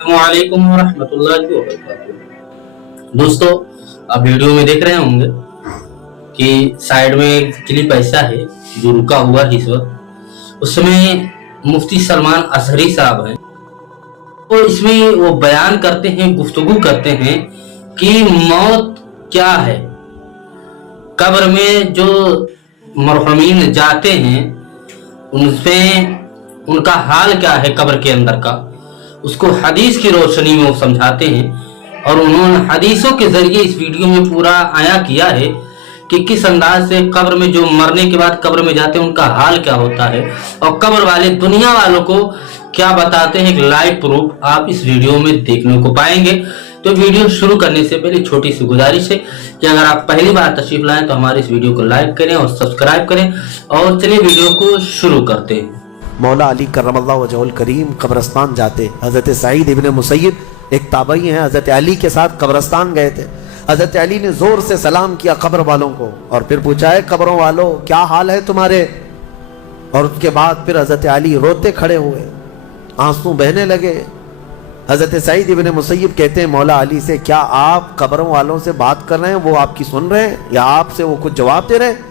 अस्सलामुअलैकुम वरहमतुल्लाहि वबरकातुहू। दोस्तों, आप वीडियो में देख रहे होंगे कि साइड में एक क्लिप ऐसा है जो रुका हुआ है इस वक्त। उसमें मुफ्ती सलमान अजहरी साहब हैं, तो इसमें वो बयान करते हैं, गुफ्तगू करते हैं कि मौत क्या है, कब्र में जो मरहुमीन जाते हैं उनसे उनका हाल क्या है कब्र के अंदर का, उसको हदीस की रोशनी में वो समझाते हैं। और उन्होंने हदीसों के जरिए इस वीडियो में पूरा आया किया है कि किस अंदाज से कब्र में जो मरने के बाद कब्र में जाते हैं उनका हाल क्या होता है, और कब्र वाले दुनिया वालों को क्या बताते हैं। एक लाइव प्रूफ आप इस वीडियो में देखने को पाएंगे। तो वीडियो शुरू करने से पहले छोटी सी गुजारिश है कि अगर आप पहली बार तशरीफ लाएं तो हमारे इस वीडियो को लाइक करें और सब्सक्राइब करें। और चलिए वीडियो को शुरू करते हैं। मौला अली करमल्लाहु वजहुल करीम कब्रस्तान जाते। हज़रत सईद इब्न मुसय्यब एक ताबई हैं, हज़रत अली के साथ कब्रस्तान गए थे। हज़रत अली ने ज़ोर से सलाम किया कब्र वालों को और फिर पूछा है कब्रों वालों क्या हाल है तुम्हारे। और उसके बाद फिर हज़रत अली रोते खड़े हुए, आंसू बहने लगे। हज़रत सईद इब्न मुसय्यब कहते हैं मौला अली से, क्या आप कब्रों वालों से बात कर रहे हैं, वो आपकी सुन रहे हैं या आपसे वो कुछ जवाब दे रहे हैं।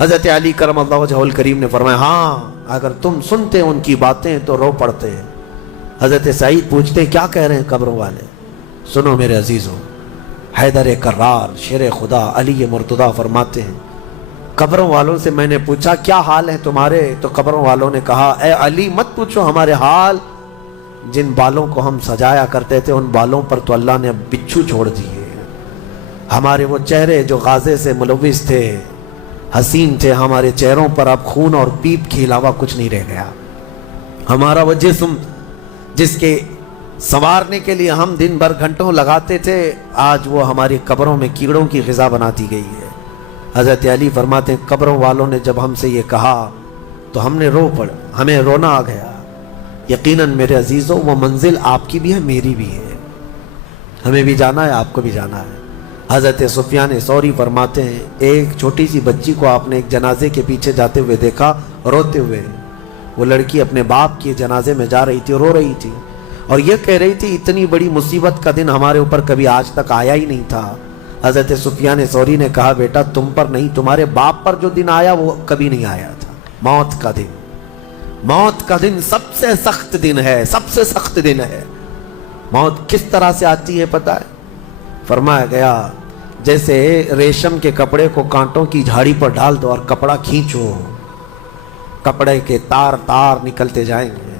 हज़रत अली करमल्लाहु वजहुल करीम ने फरमाया, हाँ अगर तुम सुनते उनकी बातें तो रो पड़ते हैं। हज़रत सईद पूछते क्या कह रहे हैं कब्रों वाले। सुनो मेरे अजीज़ों, हैदर कर्रार शेर खुदा अली मुर्तज़ा फरमाते हैं, कब्रों वालों से मैंने पूछा क्या हाल है तुम्हारे, तो कब्रों वालों ने कहा ए अली मत पूछो हमारे हाल, जिन बालों को हम सजाया करते थे उन बालों पर तो अल्लाह ने बिच्छू छोड़ दिए। हमारे वो चेहरे जो गाज़े से मुलव्विस थे, हसीन थे, हमारे चेहरों पर अब खून और पीप के अलावा कुछ नहीं रह गया। हमारा वो जिस्म जिसके संवारने के लिए हम दिन भर घंटों लगाते थे, आज वो हमारी कब्रों में कीड़ों की ग़िज़ा बना दी गई है। हज़रत अली फरमाते हैं कब्रों वालों ने जब हमसे ये कहा तो हमने हमें रोना आ गया। यकीनन मेरे अजीज़ों वो मंजिल आपकी भी है मेरी भी है, हमें भी जाना है आपको भी जाना है। हज़रत सुफियान सौरी फरमाते हैं एक छोटी सी बच्ची को आपने एक जनाजे के पीछे जाते हुए देखा रोते हुए। वो लड़की अपने बाप के जनाजे में जा रही थी, रो रही थी और ये कह रही थी इतनी बड़ी मुसीबत का दिन हमारे ऊपर कभी आज तक आया ही नहीं था। हज़रत सुफियान सौरी ने कहा बेटा तुम पर नहीं तुम्हारे बाप पर जो दिन आया वो कभी नहीं आया था। मौत का दिन, मौत का दिन सबसे सख्त दिन है, सबसे सख्त दिन है। मौत किस तरह से आती है पता है, फरमाया गया जैसे रेशम के कपड़े को कांटों की झाड़ी पर डाल दो और कपड़ा खींचो, कपड़े के तार तार निकलते जाएंगे।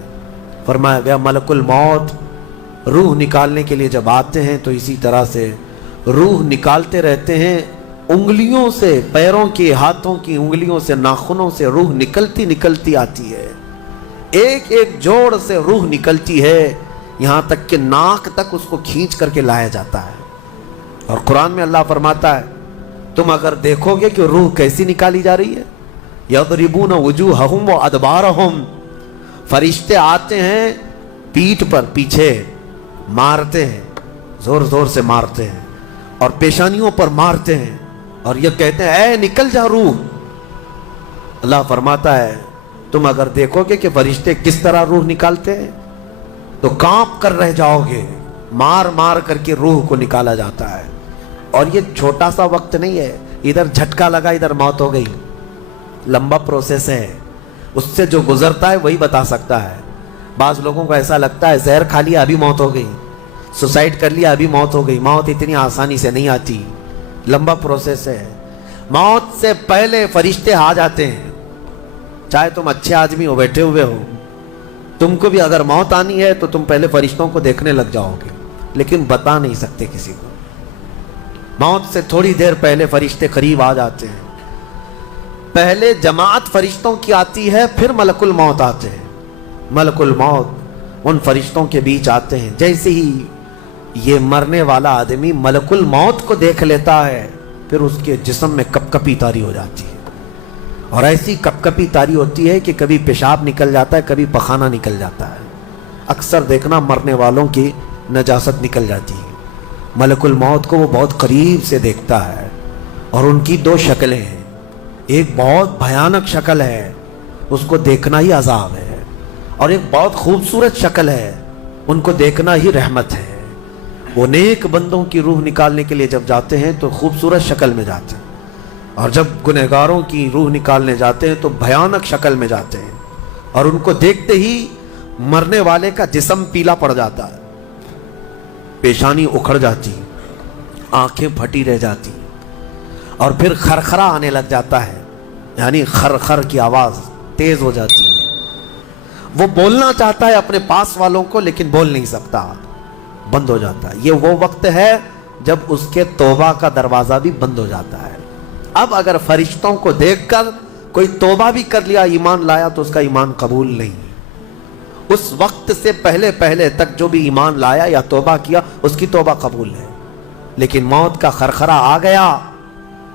फरमाया गया मलकुल मौत रूह निकालने के लिए जब आते हैं तो इसी तरह से रूह निकालते रहते हैं, उंगलियों से, पैरों की हाथों की उंगलियों से, नाखूनों से रूह निकलती निकलती आती है। एक एक जोड़ से रूह निकलती है, यहाँ तक कि नाक तक उसको खींच करके लाया जाता है। और कुरान में अल्लाह फरमाता है तुम अगर देखोगे कि रूह कैसी निकाली जा रही है, यदरिबून वजूहहुम व अदबारहुम, फरिश्ते आते हैं पीठ पर पीछे मारते हैं, जोर जोर से मारते हैं और पेशानियों पर मारते हैं और ये कहते हैं ऐ निकल जा रूह। अल्लाह फरमाता है तुम अगर देखोगे कि फरिश्ते किस तरह रूह निकालते हैं तो कांप कर रह जाओगे। मार मार करके रूह को निकाला जाता है और ये छोटा सा वक्त नहीं है, इधर झटका लगा इधर मौत हो गई, लंबा प्रोसेस है। उससे जो गुजरता है वही बता सकता है। बाज़ लोगों को ऐसा लगता है जहर खा लिया अभी मौत हो गई, सुसाइड कर लिया अभी मौत हो गई। मौत इतनी आसानी से नहीं आती, लंबा प्रोसेस है। मौत से पहले फरिश्ते आ जाते हैं, चाहे तुम अच्छे आदमी हो बैठे हुए हो, तुमको भी अगर मौत आनी है तो तुम पहले फरिश्तों को देखने लग जाओगे, लेकिन बता नहीं सकते किसी को। मौत से थोड़ी देर पहले फरिश्ते करीब आ जाते हैं। पहले जमात फरिश्तों की आती है, फिर मलकुल मौत आते हैं। मलकुल मौत उन फरिश्तों के बीच आते हैं। जैसे ही ये मरने वाला आदमी मलकुल मौत को देख लेता है, फिर उसके जिस्म में कपकपी तारी हो जाती है। और ऐसी कपकपी तारी होती है कि कभी पेशाब निकल जाता है, कभी पखाना निकल जाता है। अक्सर देखना मरने वालों की नजासत निकल जाती है। मलकुल मौत को वो बहुत करीब से देखता है और उनकी दो शक्लें हैं। एक बहुत भयानक शक्ल है, उसको देखना ही अजाब है, और एक बहुत खूबसूरत शक्ल है, ان کو دیکھنا ہی رحمت ہے۔ وہ نیک بندوں کی روح نکالنے کے لیے جب جاتے ہیں تو خوبصورت شکل میں جاتے ہیں، اور جب گنہگاروں کی روح نکالنے جاتے ہیں تو بھیانک شکل میں جاتے ہیں، اور ان کو دیکھتے ہی مرنے والے کا جسم پیلا پڑ جاتا ہے، پیشانی اکھڑ جاتی، آنکھیں پھٹی رہ جاتی، اور پھر خرخرا آنے لگ جاتا ہے، یعنی خرخر کی آواز تیز ہو جاتی ہے۔ وہ بولنا چاہتا ہے اپنے پاس والوں کو، لیکن بول نہیں سکتا، بند ہو جاتا ہے۔ یہ وہ وقت ہے جب اس کے توبہ کا دروازہ بھی بند ہو جاتا ہے۔ اب اگر فرشتوں کو دیکھ کر کوئی توبہ بھی کر لیا، ایمان لایا، تو اس کا ایمان قبول نہیں۔ اس وقت سے پہلے تک جو بھی ایمان لایا یا توبہ کیا، اس کی توبہ قبول ہے، لیکن موت کا خرخرہ آ گیا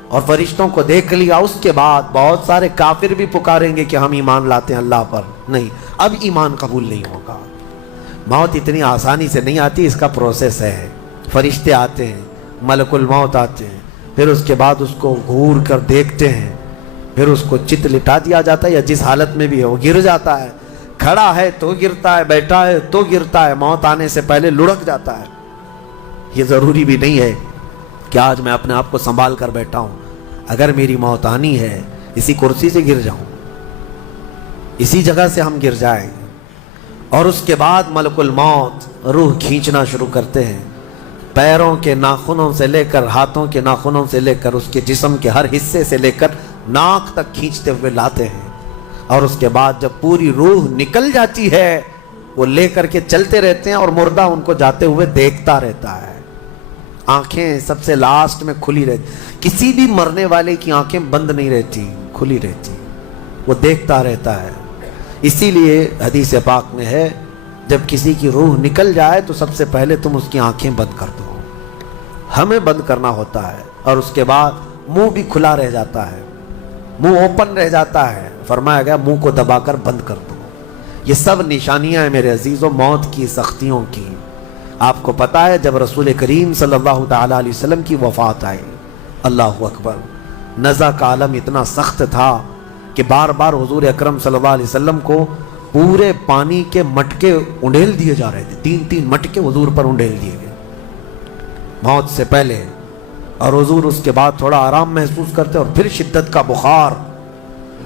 اور فرشتوں کو دیکھ لیا، اس کے بعد بہت سارے کافر بھی پکاریں گے کہ ہم ایمان لاتے ہیں اللہ پر، نہیں، اب ایمان قبول نہیں ہوگا۔ موت اتنی آسانی سے نہیں آتی، اس کا پروسیس ہے۔ فرشتے آتے ہیں، ملک الموت آتے ہیں، پھر اس کے بعد اس کو گھور کر دیکھتے ہیں، پھر اس کو چت لٹا دیا جاتا ہے، یا جس حالت میں بھی ہے وہ گر جاتا ہے، کھڑا ہے تو گرتا ہے، بیٹھا ہے تو گرتا ہے، موت آنے سے پہلے لڑک جاتا ہے۔ یہ ضروری بھی نہیں ہے کہ آج میں اپنے آپ کو سنبھال کر بیٹھا ہوں، اگر میری موت آنی ہے اسی کرسی سے گر جاؤں، اسی جگہ سے ہم گر جائیں۔ اور اس کے بعد ملک الموت روح کھینچنا شروع کرتے ہیں، پیروں کے ناخنوں سے لے کر، ہاتھوں کے ناخنوں سے لے کر، اس کے جسم کے ہر حصے سے لے کر ناک تک کھینچتے ہوئے لاتے ہیں، اور اس کے بعد جب پوری روح نکل جاتی ہے، وہ لے کر کے چلتے رہتے ہیں، اور مردہ ان کو جاتے ہوئے دیکھتا رہتا ہے۔ آنکھیں سب سے لاسٹ میں کھلی رہتی، کسی بھی مرنے والے کی آنکھیں بند نہیں رہتی، کھلی رہتی، وہ دیکھتا رہتا ہے۔ اسی لیے حدیث پاک میں ہے، جب کسی کی روح نکل جائے تو سب سے پہلے تم اس کی آنکھیں بند کر دو۔ ہمیں بند کرنا ہوتا ہے، اور اس کے بعد منہ بھی کھلا رہ جاتا ہے، منہ اوپن رہ جاتا ہے، فرمایا گیا منہ کو دبا کر بند کر دو۔ یہ سب نشانیاں ہیں میرے عزیزوں موت کی، سختیوں کی۔ آپ کو پتا ہے جب رسول کریم صلی اللہ تعالیٰ علیہ وسلم کی وفات آئی، اللہ اکبر، نزع کا عالم اتنا سخت تھا کہ بار بار حضور اکرم صلی اللہ علیہ وسلم کو پورے پانی کے مٹکے انڈیل دیے جا رہے تھے، 3 مٹکے حضور پر انڈیل دیے گئے موت سے پہلے، اور حضور اس کے بعد تھوڑا آرام محسوس کرتے، اور پھر شدت کا بخار۔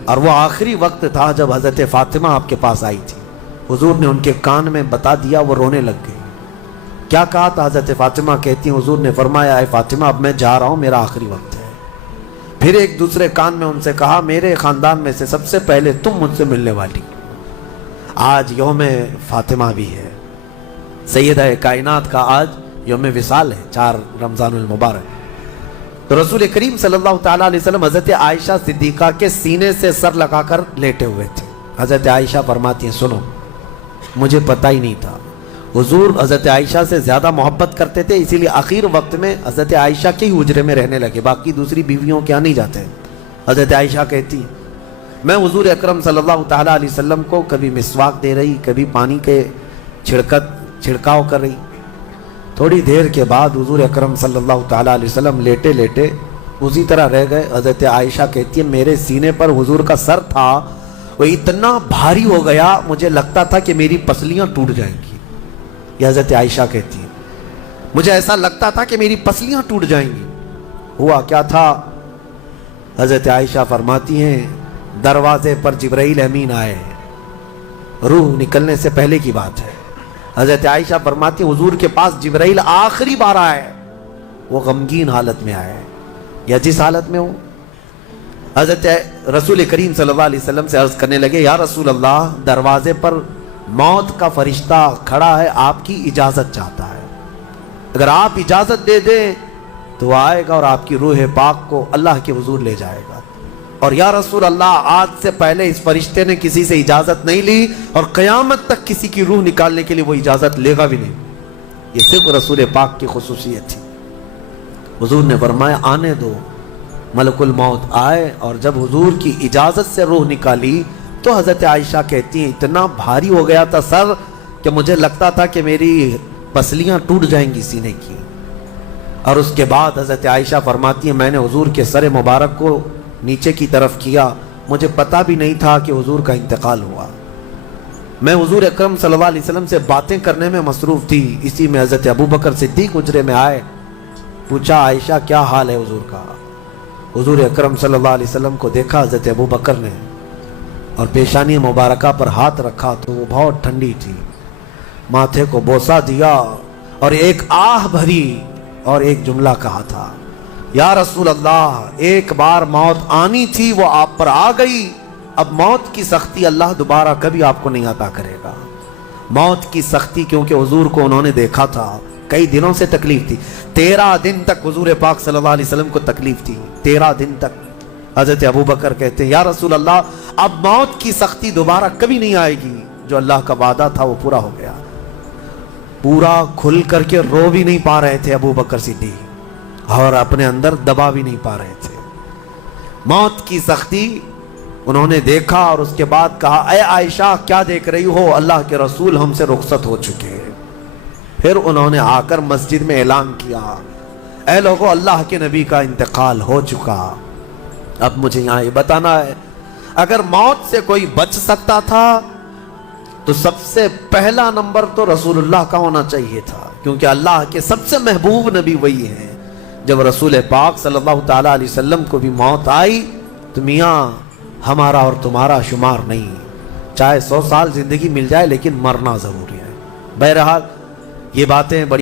اور وہ آخری وقت تھا جب حضرت فاطمہ آپ کے پاس آئی تھی، حضور نے ان کے کان میں بتا دیا، وہ رونے لگ گئی۔ کیا کہا تھا حضرت فاطمہ کہتی ہیں، حضور نے فرمایا اے فاطمہ اب میں جا رہا ہوں، میرا آخری وقت ہے۔ پھر ایک دوسرے کان میں ان سے کہا میرے خاندان میں سے سب سے پہلے تم مجھ سے ملنے والی۔ آج یوم فاطمہ بھی ہے، سیدہ کائنات کا آج یوم وصال ہے، 4 رمضان المبارک۔ تو رسول کریم صلی اللہ تعالیٰ علیہ وسلم حضرت عائشہ صدیقہ کے سینے سے سر لگا کر لیٹے ہوئے تھے۔ حضرت عائشہ فرماتی ہیں سنو، مجھے پتہ ہی نہیں تھا، حضور حضرت عائشہ سے زیادہ محبت کرتے تھے، اسی لیے آخر وقت میں حضرت عائشہ کے ہی حجرے میں رہنے لگے، باقی دوسری بیویوں کے یہاں نہیں جاتے۔ حضرت عائشہ کہتی میں حضور اکرم صلی اللہ تعالیٰ علیہ وسلم کو کبھی مسواک دے رہی، کبھی پانی کے چھڑکاؤ کر رہی۔ تھوڑی دیر کے بعد حضور اکرم صلی اللہ تعالیٰ علیہ وسلم لیٹے لیٹے اسی طرح رہ گئے۔ حضرت عائشہ کہتی ہے میرے سینے پر حضور کا سر تھا، وہ اتنا بھاری ہو گیا مجھے لگتا تھا کہ میری پسلیاں ٹوٹ جائیں گی۔ یہ حضرت عائشہ کہتی ہے مجھے ایسا لگتا تھا کہ میری پسلیاں ٹوٹ جائیں گی۔ ہوا کیا تھا؟ حضرت عائشہ فرماتی ہیں دروازے پر جبرائیل امین آئے، روح نکلنے سے پہلے کی بات ہے۔ حضرت عائشہ فرماتی ہیں حضور کے پاس جبرائیل آخری بار آئے، وہ غمگین حالت میں آئے یا جس حالت میں ہو۔ حضرت رسول کریم صلی اللہ علیہ وسلم سے عرض کرنے لگے یا رسول اللہ دروازے پر موت کا فرشتہ کھڑا ہے، آپ کی اجازت چاہتا ہے، اگر آپ اجازت دے دیں تو آئے گا اور آپ کی روح پاک کو اللہ کے حضور لے جائے گا۔ اور یا رسول اللہ آج سے پہلے اس فرشتے نے کسی سے اجازت نہیں لی اور قیامت تک کسی کی روح نکالنے کے لیے وہ اجازت لے گا بھی نہیں، یہ صرف رسول پاک کی خصوصیت تھی۔ حضور نے فرمایا آنے دو۔ ملک الموت آئے اور جب حضور کی اجازت سے روح نکالی تو حضرت عائشہ کہتی ہیں اتنا بھاری ہو گیا تھا سر کہ مجھے لگتا تھا کہ میری پسلیاں ٹوٹ جائیں گی سینے کی۔ اور اس کے بعد حضرت عائشہ فرماتی ہیں میں نے حضور کے سر مبارک کو نیچے کی طرف کیا، مجھے پتہ بھی نہیں تھا کہ حضور کا انتقال ہوا۔ मैं हुजूर अकरम सल्लल्लाहु अलैहि वसल्लम से बातें करने में मसरूफ थी, इसी में हज़रत अबू बकर सिद्दीक हुजरे में आए, पूछा आयशा क्या हाल है हुजूर का। हुजूर अकरम सल्लल्लाहु अलैहि वसल्लम को देखा हज़रत अबू बकर ने और पेशानी मुबारका पर हाथ रखा तो वो बहुत ठंडी थी, माथे को बोसा दिया और एक आह भरी और एक जुमला कहा था, या रसूल अल्लाह, एक बार मौत आनी थी वो आप पर आ गई, अब मौत की सख्ती अल्लाह दोबारा कभी आपको नहीं अता करेगा। मौत की सख्ती, क्योंकि हुजूर को उन्होंने देखा था, कई दिनों से तकलीफ थी, 13 दिन तक हुजूर पाक सल्लल्लाहु अलैहि वसल्लम को तकलीफ थी, 13 दिन तक। हजरत अबू बकर कहते हैं या रसूल अल्लाह, अब मौत की सख्ती दोबारा कभी नहीं आएगी, जो अल्लाह का वादा था वो पूरा हो गया। पूरा खुल करके रो भी नहीं पा रहे थे अबू बकर सिद्दीक और अपने अंदर दबा भी नहीं पा रहे थे। मौत की सख्ती उन्होंने देखा और उसके बाद कहा, ऐ आयशा क्या देख रही हो, अल्लाह के रसूल हमसे रुखसत हो चुके हैं। फिर उन्होंने आकर मस्जिद में ऐलान किया, ऐ लोगों, अल्लाह के नबी का इंतकाल हो चुका। अब मुझे यहाँ ये बताना है, अगर मौत से कोई बच सकता था तो सबसे पहला नंबर तो रसूलुल्लाह का होना चाहिए था, क्योंकि अल्लाह के सबसे महबूब नबी वही हैं। जब रसूल पाक सल्लल्लाहु ताला अलैहि वसल्लम को भी मौत आई तो मियाँ हमारा और तुम्हारा शुमार नहीं, चाहे 100 साल जिंदगी मिल जाए लेकिन मरना जरूरी है। बहरहाल ये बातें बड़ी